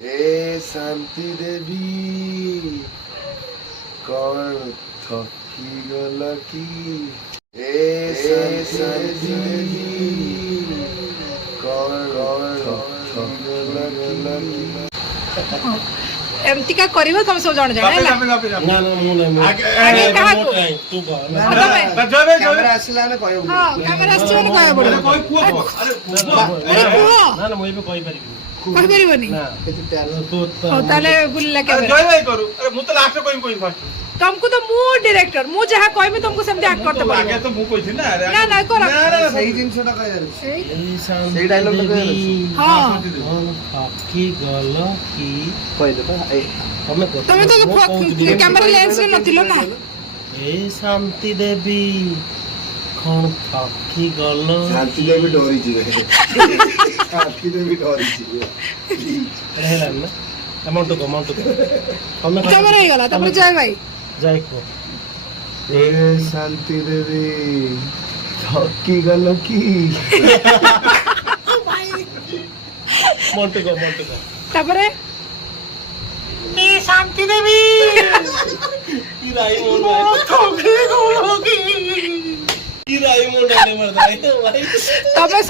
ए शांति देवी कौन थकी गल की ए शांति देवी कौन थकी गल की एमती का करिवो तुम सब जान जाने ना ना मु नहीं आगे कहा को तू कह कैमरा आसला ने कहयो हां कैमरा आछन कहया पड़ो कोई कुआ अरे कुहो ना ना मुई भी कहि परिबी कहि परिबोनी ना तो ओ ताले बुल्ला अरे कैमरा जय भाई करू अरे मु तो लास्ट कोई फर्स्ट तुमको तो मु डायरेक्टर मु जहा कहबे तुमको सेम एक्ट करते तो आगे पड़ो तो मु कोइ थी ना अरे ना ना करा सही जिनसटा कहया सही डायलॉग तो कहया हां थकी गल की कहले तो तमे तुम तो कैमरा लेंस में नथिलो ना ए शांति देवी कौन थकी गल शांति देवी डोरी जिवे शांति देवी डोरी जिवे रहला ना अमाउंट को तमे कैमरा ही गला तब जय भाई जाय को ए शांति देवी थकी गल की मोंटो को तबरे ए शांति देवी ई राई मोन भाई थकी गल की ई राई मोन ने मरदा है भाई तबे